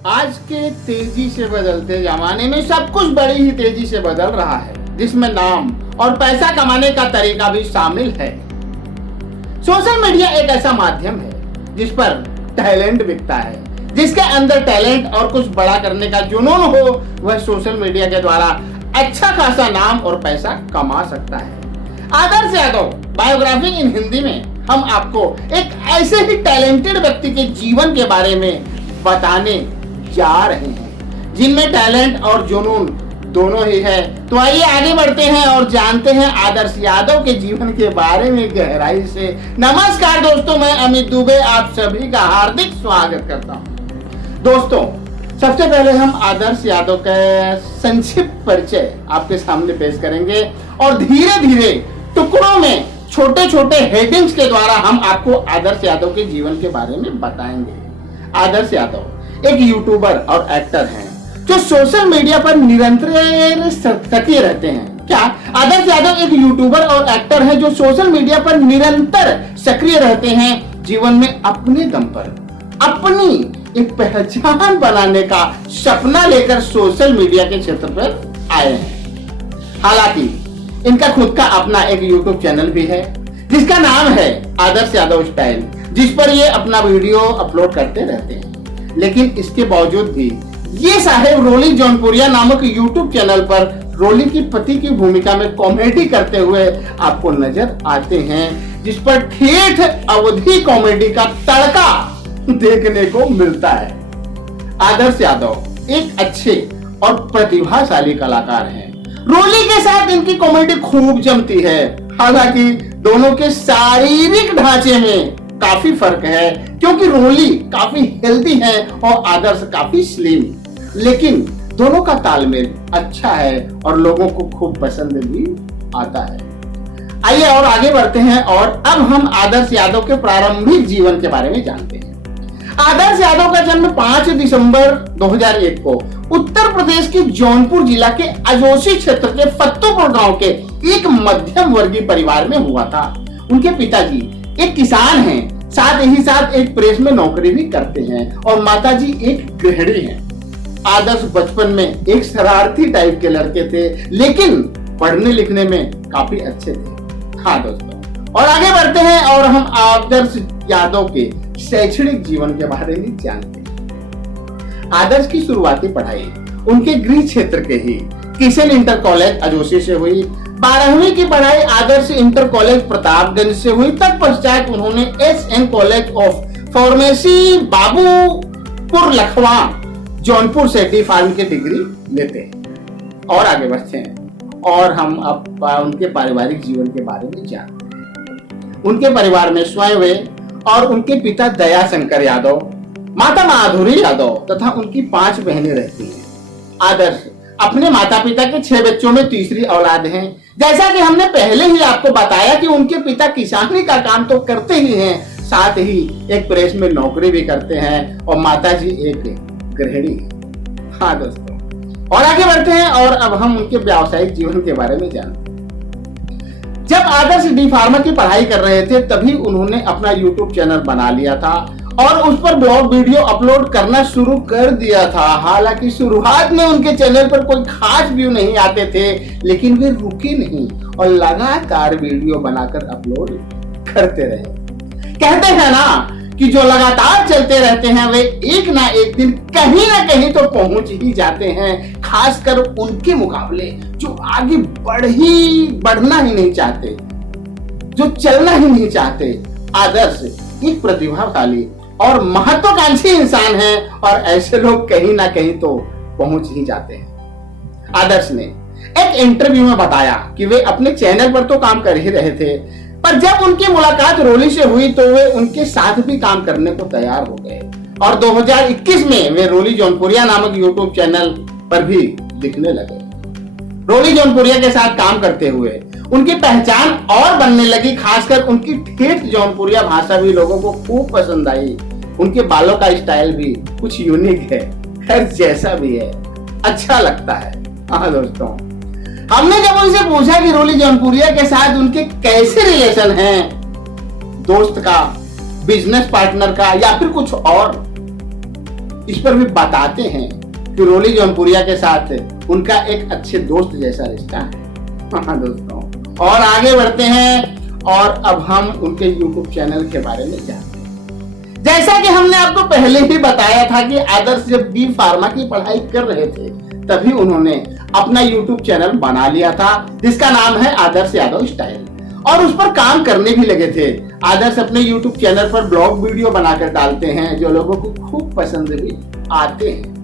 आज के तेजी से बदलते जमाने में सब कुछ बड़ी ही तेजी से बदल रहा है, जिसमें नाम और पैसा कमाने का तरीका भी शामिल है। सोशल मीडिया एक ऐसा माध्यम है जिस पर टैलेंट बिकता है। जिसके अंदर टैलेंट और कुछ बड़ा करने का जुनून हो, वह सोशल मीडिया के द्वारा अच्छा खासा नाम और पैसा कमा सकता है। आदर्श यादव बायोग्राफी इन हिंदी में हम आपको एक ऐसे ही टैलेंटेड व्यक्ति के जीवन के बारे में बताने जा रहे हैं जिनमें टैलेंट और जुनून दोनों ही है। तो आइए आगे बढ़ते हैं और जानते हैं आदर्श यादव के जीवन के बारे में गहराई से। नमस्कार दोस्तों, मैं अमित दुबे आप सभी का हार्दिक स्वागत करता हूं। दोस्तों, सबसे पहले हम आदर्श यादव का संक्षिप्त परिचय आपके सामने पेश करेंगे और धीरे धीरे टुकड़ों में छोटे छोटे हेडिंग्स के द्वारा हम आपको आदर्श यादव के जीवन के बारे में बताएंगे। आदर्श यादव एक यूट्यूबर और एक्टर हैं जो सोशल मीडिया पर निरंतर सक्रिय रहते हैं। क्या आदर्श यादव एक यूट्यूबर और एक्टर हैं जो सोशल मीडिया पर निरंतर सक्रिय रहते हैं, जीवन में अपने दम पर अपनी एक पहचान बनाने का सपना लेकर सोशल मीडिया के क्षेत्र पर आए हैं। हालांकि इनका खुद का अपना एक यूट्यूब चैनल भी है जिसका नाम है आदर्श यादव स्टाइल, जिस पर ये अपना वीडियो अपलोड करते रहते हैं। लेकिन इसके बावजूद भी ये साहेब रोली जौनपुरिया नामक यूट्यूब चैनल पर रोली की पति की भूमिका में कॉमेडी करते हुए आपको नजर आते हैं, जिस पर ठेठ अवधि कॉमेडी का तड़का देखने को मिलता है। आदर्श यादव एक अच्छे और प्रतिभाशाली कलाकार हैं। रोली के साथ इनकी कॉमेडी खूब जमती है। हालांकि दोनों के शारीरिक ढांचे में काफी फर्क है, क्योंकि रोली काफी हेल्दी है और आदर्श काफी स्लिम, लेकिन दोनों का तालमेल अच्छा है और लोगों को खूब पसंद भी आता है। आइए और आगे बढ़ते हैं और अब हम आदर्श यादव के प्रारंभिक जीवन के बारे में जानते हैं। आदर्श यादव का जन्म 5 दिसंबर 2001 को उत्तर प्रदेश के जौनपुर जिला के अजोसी क्षेत्र के फत्तोपुर गांव के एक मध्यम वर्गीय परिवार में हुआ था। उनके पिताजी एक किसान हैं, साथ ही साथ एक प्रेस में नौकरी भी करते हैं और माताजी एक गृहिणी हैं। आदर्श बचपन में एक शरारती टाइप के लड़के थे, लेकिन पढ़ने लिखने में काफी अच्छे थे। हाँ दोस्तों, और आगे बढ़ते हैं और हम आदर्श यादव के शैक्षणिक जीवन के बारे में जानते हैं। आदर्श की शुरुआती पढ़ाई उनके गृह क्षेत्र के ही किशन इंटर कॉलेज अजोसी से हुई। 12वीं की पढ़ाई आदर्श इंटर कॉलेज प्रतापगंज से हुई। तत्पश्चात उन्होंने SN college of pharmacy Babupur Lakhwa Jaunpur से डी फार्म की डिग्री लेते हैं। और आगे बढ़ते हैं और हम अब उनके पारिवारिक जीवन के बारे में जानते हैं। उनके परिवार में स्वयं वे और उनके पिता दया शंकर यादव, माता माधुरी यादव तथा उनकी 5 बहनें रहती हैं। आदर्श अपने माता पिता के 6 बच्चों में तीसरी औलाद हैं। जैसा कि हमने पहले ही आपको बताया कि उनके पिता किसानी का काम तो करते ही हैं, साथ ही एक प्रेस में नौकरी भी करते हैं और माताजी एक गृहिणी। हाँ दोस्तों, और आगे बढ़ते हैं और अब हम उनके व्यावसायिक जीवन के बारे में जानते हैं। जब आदर्श डी फार्मा की पढ़ाई कर रहे थे तभी उन्होंने अपना यूट्यूब चैनल बना लिया था और उस पर ब्लॉग वीडियो अपलोड करना शुरू कर दिया था। हालांकि शुरुआत में उनके चैनल पर कोई खास व्यू नहीं आते थे, लेकिन वे रुके नहीं और लगातार वीडियो बनाकर अपलोड करते रहे। कहते हैं ना कि जो लगातार चलते रहते हैं वे एक ना एक दिन कहीं ना कहीं तो पहुंच ही जाते हैं, खासकर उनके मुकाबले जो आगे बढ़ना ही नहीं चाहते, जो चलना ही नहीं चाहते। आदर्श एक प्रतिभाशाली और महत्वाकांक्षी इंसान है और ऐसे लोग कहीं ना कहीं तो पहुंच ही जाते हैं। आदर्श ने एक इंटरव्यू में बताया कि वे अपने चैनल पर तो काम कर ही रहे थे, पर जब उनकी मुलाकात रोली से हुई तो वे उनके साथ भी काम करने को तैयार हो गए और 2021 में वे रोली जौनपुरिया नामक यूट्यूब चैनल पर भी दिखने लगे। रोली जौनपुरिया के साथ काम करते हुए उनकी पहचान और बनने लगी, खासकर उनकी ठेठ जौनपुरिया भाषा भी लोगों को खूब पसंद आई। उनके बालों का स्टाइल भी कुछ यूनिक है, खैर जैसा भी है अच्छा लगता है। हाँ दोस्तों, हमने जब उनसे पूछा कि रोली जौनपुरिया के साथ उनके कैसे रिलेशन हैं, दोस्त का, बिजनेस पार्टनर का या फिर कुछ और, इस पर भी बताते हैं कि रोली जौनपुरिया के साथ उनका एक अच्छे दोस्त जैसा रिश्ता है। हाँ दोस्तों, और आगे बढ़ते हैं और अब हम उनके यूट्यूब चैनल के बारे में जानते हैं। जैसा कि हमने आपको पहले ही बताया था कि आदर्श जब बी फार्मा की पढ़ाई कर रहे थे तभी उन्होंने अपना यूट्यूब चैनल बना लिया था जिसका नाम है आदर्श यादव स्टाइल, और उस पर काम करने भी लगे थे। आदर्श अपने यूट्यूब चैनल पर ब्लॉग वीडियो बनाकर डालते हैं जो लोगों को खूब पसंद भी आते हैं।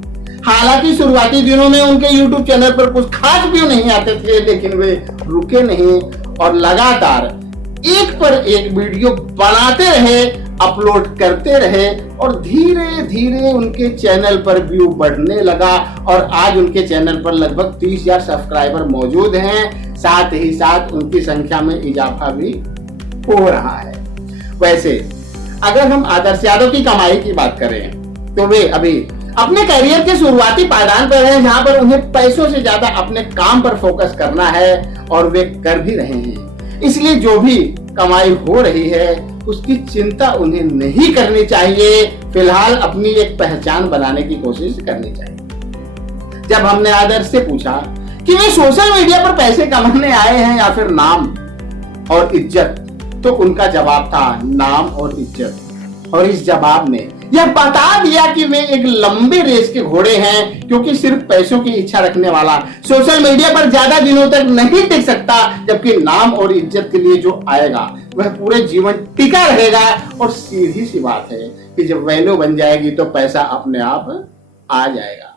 हालांकि शुरुआती दिनों में उनके यूट्यूब चैनल पर कुछ खास व्यू नहीं आते थे, लेकिन वे रुके नहीं और लगातार एक पर एक वीडियो बनाते रहे, अपलोड करते रहे और धीरे धीरे उनके चैनल पर व्यू बढ़ने लगा और आज उनके चैनल पर लगभग 30,000 सब्सक्राइबर मौजूद हैं। साथ ही साथ उनकी संख्या में इजाफा भी हो रहा है। वैसे अगर हम आदर्श यादव की कमाई की बात करें तो वे अभी अपने करियर के शुरुआती पायदान पर हैं, जहां पर उन्हें पैसों से ज्यादा अपने काम पर फोकस करना है और वे कर भी रहे हैं। इसलिए जो भी कमाई हो रही है उसकी चिंता उन्हें नहीं करनी चाहिए। फिलहाल अपनी एक पहचान बनाने की कोशिश करनी चाहिए। जब हमने आदर्श से पूछा कि वे सोशल मीडिया पर पैसे कमाने आए हैं या फिर नाम और इज्जत, तो उनका जवाब था नाम और इज्जत। और इस जवाब ने यह बता दिया कि वे एक लंबे रेस के घोड़े हैं, क्योंकि सिर्फ पैसों की इच्छा रखने वाला सोशल मीडिया पर ज्यादा दिनों तक नहीं टिक सकता, जबकि नाम और इज्जत के लिए जो आएगा वह पूरे जीवन टिका रहेगा। और सीधी सी बात है कि जब वैल्यू बन जाएगी तो पैसा अपने आप आ जाएगा।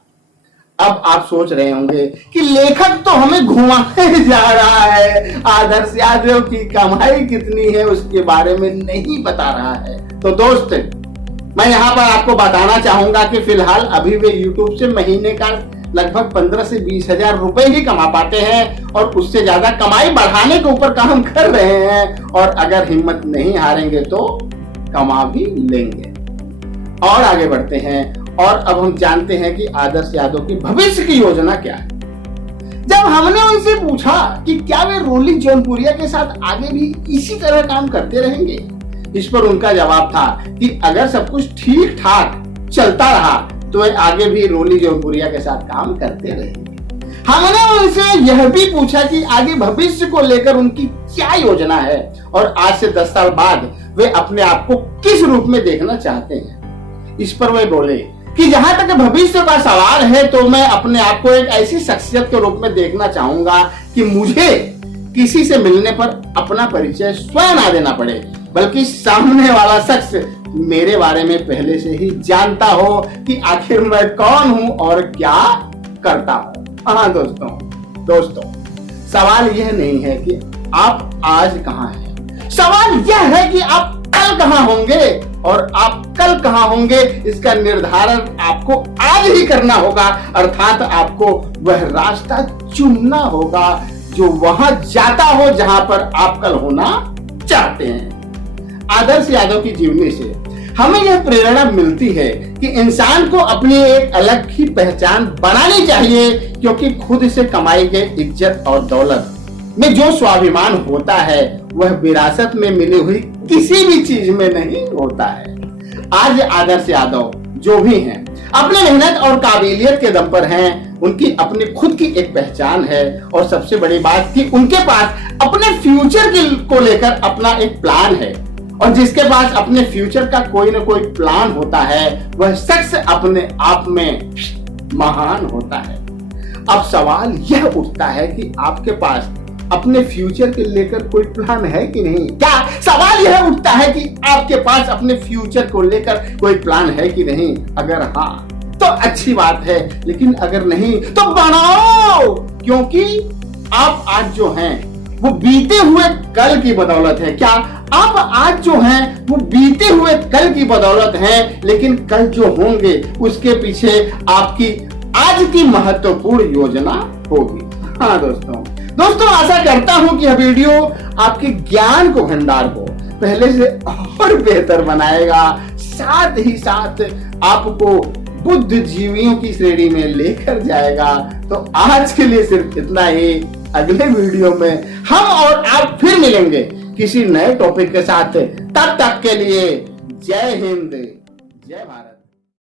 अब आप सोच रहे होंगे कि लेखक तो हमें घुमाने जा रहा है, आदर्श यादव की कमाई कितनी है उसके बारे में नहीं बता रहा है। तो दोस्त, मैं यहाँ पर आपको बताना चाहूंगा कि फिलहाल अभी वे YouTube से महीने का लगभग 15 से 20,000 रुपए ही कमा पाते हैं और उससे ज्यादा कमाई बढ़ाने के ऊपर काम कर रहे हैं, और अगर हिम्मत नहीं हारेंगे तो कमा भी लेंगे। और आगे बढ़ते हैं और अब हम जानते हैं कि आदर्श यादव की भविष्य की योजना क्या है। जब हमने उनसे पूछा कि क्या वे रोली जौनपुरिया के साथ आगे भी इसी तरह काम करते रहेंगे, इस पर उनका जवाब था कि अगर सब कुछ ठीक ठाक चलता रहा तो वे आगे भी रोली जौनपुरिया के साथ काम करते रहेंगे। हमने उनसे यह भी पूछा कि आगे भविष्य को लेकर उनकी क्या योजना है और आज से 10 साल बाद वे अपने आप को किस रूप में देखना चाहते हैं। इस पर वे बोले कि जहां तक भविष्य का सवाल है तो मैं अपने आप को एक ऐसी शख्सियत के रूप में देखना चाहूंगा कि मुझे किसी से मिलने पर अपना परिचय स्वयं ना देना पड़े, बल्कि सामने वाला शख्स मेरे बारे में पहले से ही जानता हो कि आखिर मैं कौन हूं और क्या करता हूं। हाँ दोस्तों, सवाल यह नहीं है कि आप आज कहां हैं, सवाल यह है कि आप कल कहां होंगे, और आप कल कहां होंगे इसका निर्धारण आपको आज ही करना होगा। अर्थात आपको वह रास्ता चुनना होगा जो वहां जाता हो जहां पर आप कल होना चाहते हैं। आदर्श यादव की जीवनी से हमें यह प्रेरणा मिलती है कि इंसान को अपनी एक अलग ही पहचान बनानी चाहिए, क्योंकि खुद से कमाई गई इज्जत और दौलत में जो स्वाभिमान होता है वह विरासत में मिली हुई किसी भी चीज में नहीं होता है। आज आदर्श यादव जो भी हैं अपने मेहनत और काबिलियत के दम पर हैं, उनकी अपनी खुद की एक पहचान है, और सबसे बड़ी बात कि उनके पास अपने फ्यूचर को लेकर अपना एक प्लान है। और जिसके पास अपने फ्यूचर का कोई ना कोई प्लान होता है वह शख्स अपने आप में महान होता है। अब सवाल यह उठता है कि आपके पास अपने फ्यूचर के लेकर कोई प्लान है कि नहीं। क्या सवाल यह उठता है कि आपके पास अपने फ्यूचर को लेकर कोई प्लान है कि नहीं। अगर हाँ तो अच्छी बात है, लेकिन अगर नहीं तो बनाओ, क्योंकि आप आज जो हैं वो बीते हुए कल की बदौलत है। क्या आप आज जो हैं वो बीते हुए कल की बदौलत हैं, लेकिन कल जो होंगे उसके पीछे आपकी आज की महत्वपूर्ण योजना होगी। हाँ दोस्तों, आशा करता हूं कि यह वीडियो आपके ज्ञान को भंडार को पहले से और बेहतर बनाएगा, साथ ही साथ आपको बुद्धिजीवियों की श्रेणी में लेकर जाएगा। तो आज के लिए सिर्फ इतना ही। अगले वीडियो में हम और आप फिर मिलेंगे किसी नए टॉपिक के साथ। तब तक के लिए जय हिंद, जय भारत।